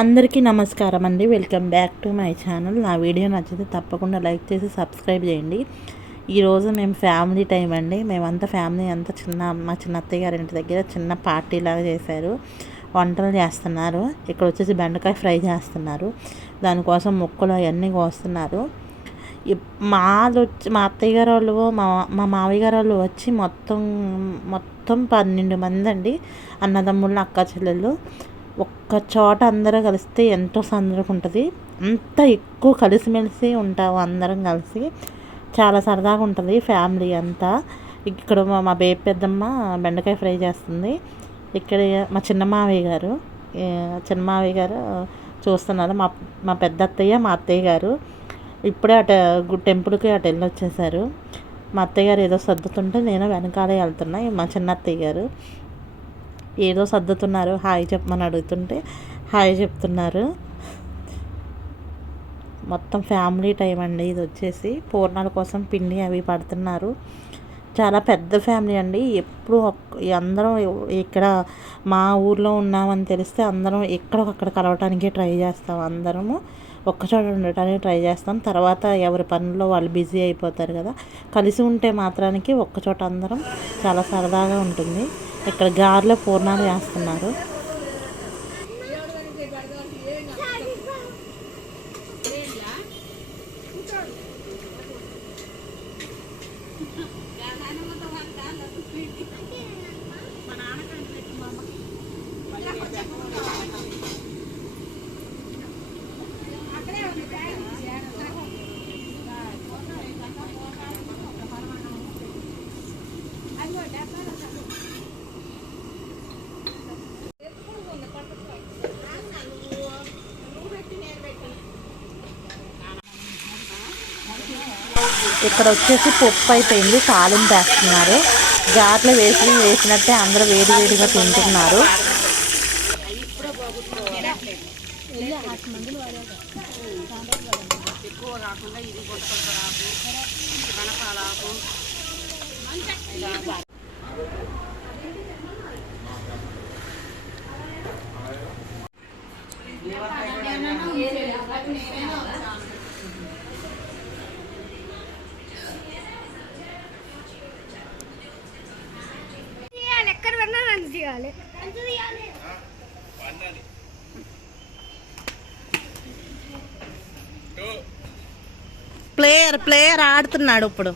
అందరికీ నమస్కారం అండి. Welcome back to my channel. నా వీడియో నచ్చితే తప్పకుండా లైక్ చేసి సబ్స్క్రైబ్ చేయండి. ఈరోజు మేము ఫ్యామిలీ టైం అండి. మేమంతా ఫ్యామిలీ అంతా మా చిన్న అత్తయ్య గారి ఇంటి దగ్గర చిన్న పార్టీ లాగా చేశారు. వంటలు చేస్తున్నారు. ఇక్కడ వచ్చేసి బెండకాయ ఫ్రై చేస్తున్నారు. దానికోసం ముక్కలు అవన్నీ కోస్తున్నారు. మా అత్తయ్య గారు వాళ్ళు మా మావయ్య గారు వాళ్ళు వచ్చి మొత్తం 12 మంది అండి. అన్నదమ్ముళ్ళు, అక్క చెల్లెళ్ళు ఒక్క చోట అందరూ కలిస్తే ఎంతో సందడిగా ఉంటుంది. అంత ఎక్కువ కలిసిమెలిసి ఉంటాము అందరం కలిసి. చాలా సరదాగా ఉంటుంది ఫ్యామిలీ అంతా. ఇక్కడ మా పెద్దమ్మ బెండకాయ ఫ్రై చేస్తుంది. ఇక్కడ మా చిన్న మావయ్య గారు చూస్తున్నారు. మా పెద్ద అత్తయ్య, మా అత్తయ్య గారు ఇప్పుడే టెంపుల్కి అటు వెళ్ళి వచ్చేసారు. మా అత్తయ్య గారు ఏదో సర్దుతుంటే నేను వెనకాలే వెళ్తున్నా. మా చిన్న అత్తయ్య గారు ఏదో సర్దుతున్నారు. హాయ్ చెప్పమని అడుగుతుంటే హాయ్ చెప్తున్నారు. మొత్తం ఫ్యామిలీ టైం అండి. ఇది వచ్చేసి పూర్ణాల కోసం పిండి అవి పడుతున్నారు. చాలా పెద్ద ఫ్యామిలీ అండి. ఎప్పుడు అందరం ఇక్కడ మా ఊర్లో ఉన్నామని తెలిస్తే అందరం ఎక్కడొక్కడ కలవటానికి ట్రై చేస్తాం. అందరము ఒక్కచోట ఉండటానికి ట్రై చేస్తాం. తర్వాత ఎవరి పనుల్లో వాళ్ళు బిజీ అయిపోతారు కదా. కలిసి ఉంటే మాత్రానికి ఒక్కచోట అందరం చాలా సరదాగా ఉంటుంది. ఇక్కడ గారెలో పూర్ణాలు చేస్తున్నారు. ఇక్కడ వచ్చేసి పప్పు అయిపోయింది, తాలింపు వేస్తున్నారు. గారెలు వేసినట్టే అందరూ వేడిగా తింటున్నారు. ప్లేయర్ ఆడుతున్నాడు ఇప్పుడు.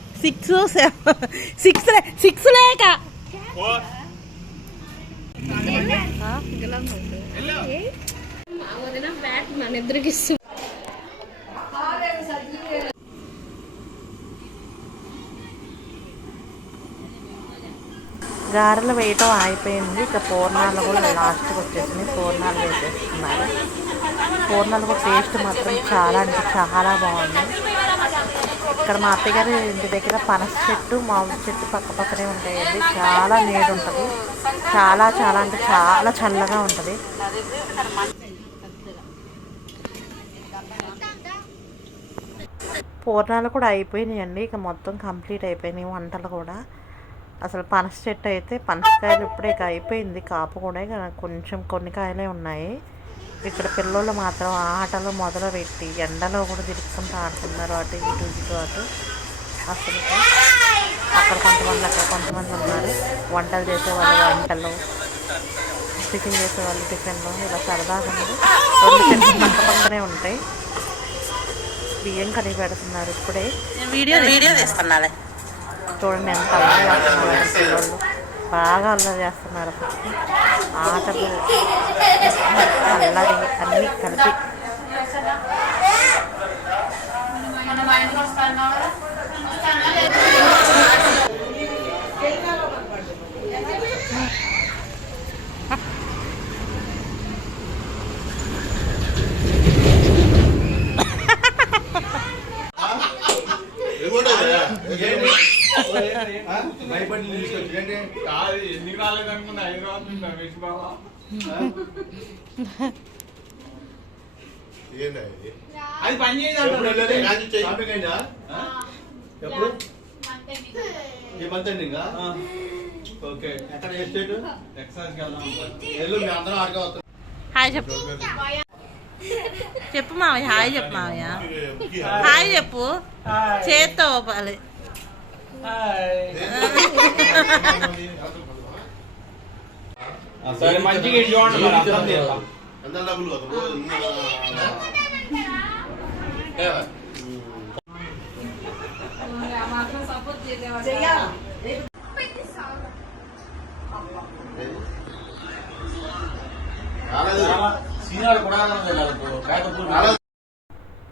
6 లేక గారెలు వేయటం అయిపోయింది. ఇక పూర్ణాలు కూడా లాస్ట్కి వచ్చేసింది. పూర్ణాలు వేసేస్తున్నారు. పూర్ణాలు కూడా టేస్ట్ మాత్రం చాలా చాలా బాగుంది. ఇక్కడ మా అత్తగారి ఇంటి దగ్గర పనస చెట్టు, మామిడి చెట్టు పక్కనే ఉంటాయండి. చాలా నీడు ఉంటుంది. చాలా చల్లగా ఉంటుంది. పూర్ణాలు కూడా అయిపోయినాయండి. ఇక మొత్తం కంప్లీట్ అయిపోయినాయి వంటలు కూడా. అసలు పనస చెట్టు అయితే పనసకాయలు ఇప్పుడే ఇక అయిపోయింది. కాపు కూడా ఇక కొన్ని కాయలే ఉన్నాయి. ఇక్కడ పిల్లలు మాత్రం ఆటలు మొదలుపెట్టి ఎండలో కూడా తిరుగుకుంటూ ఆడుతున్నారు. అటు ఇటు. అసలు అక్కడ కొంతమంది ఉన్నారు. వంటలు చేసేవాళ్ళు వంటలు, టిఫిన్ చేసేవాళ్ళు టిఫిన్లు. ఇలా సరదాగా 2 చెట్లు పక్కనే ఉంటాయి. బియ్యం కడిగి పెడుతున్నారు ఇప్పుడే. వీడియో తీస్తున్నారు. చూడండి ఎంత అల్లరి చేస్తున్నారు పిల్లలు. బాగా అల్లరి చేస్తున్నారు. ఆటలు, అల్లరి అన్నీ కలిపి. అది పని హాయ్ చెప్పు. చెప్పు మావయ్య, హాయ్ చెప్పు మావయ్య, హాయ్ చెప్పు, చేత్తో ఊపాలి. సరే మంచిగా ఇటు చూడండి మరి అర్థం చేద్దాం. ఎంత డబ్బులు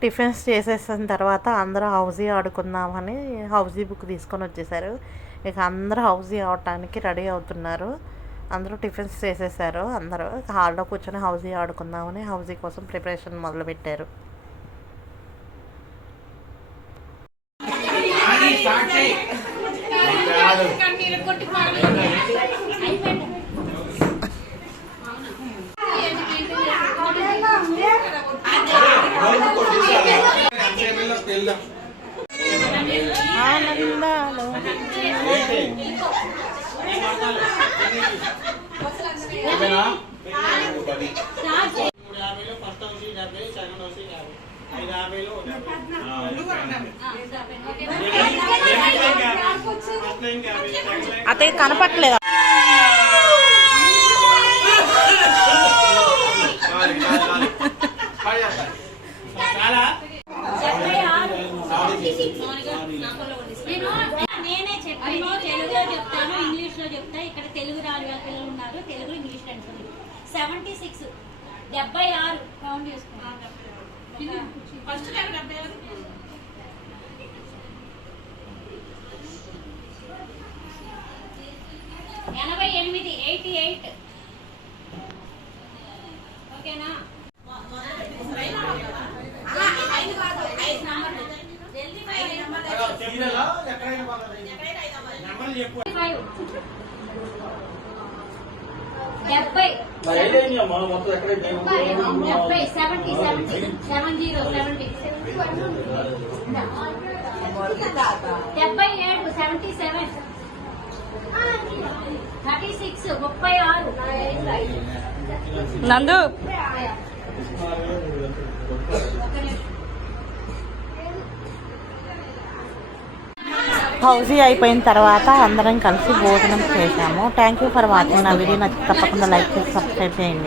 టిఫిన్స్ చేసేసిన తర్వాత అందరూ హౌజీ ఆడుకుందామని హౌజీ బుక్ తీసుకొని వచ్చేసారు. ఇక అందరూ హౌజీ ఆడటానికి రెడీ అవుతున్నారు. అందరూ టిఫిన్స్ చేసేసారు. అందరూ హాల్లో కూర్చొని హౌజీ ఆడుకుందామని హౌజీ కోసం ప్రిపరేషన్ మొదలుపెట్టారు. ఆనందాలు అతనికి కనపట్లేదు. నేనే చెప్పాను, తెలుగులో చెప్తాను, ఇంగ్లీష్ లో చెప్తా. ఇక్కడ తెలుగు రాని వాళ్ళ పిల్లలు ఉన్నారు, తెలుగు ఇంగ్లీష్ అంటుంది. 76 76 కౌంట్ చేసుకున్నాను. 88 88 ఓకేనా? నందు హౌజీ అయిపోయిన తర్వాత అందరం కలిసి భోజనం చేసాము. Thank you for watching. నా వీడియో నచ్చి తప్పకుండా లైక్ చేసి సబ్స్క్రైబ్ చేయండి.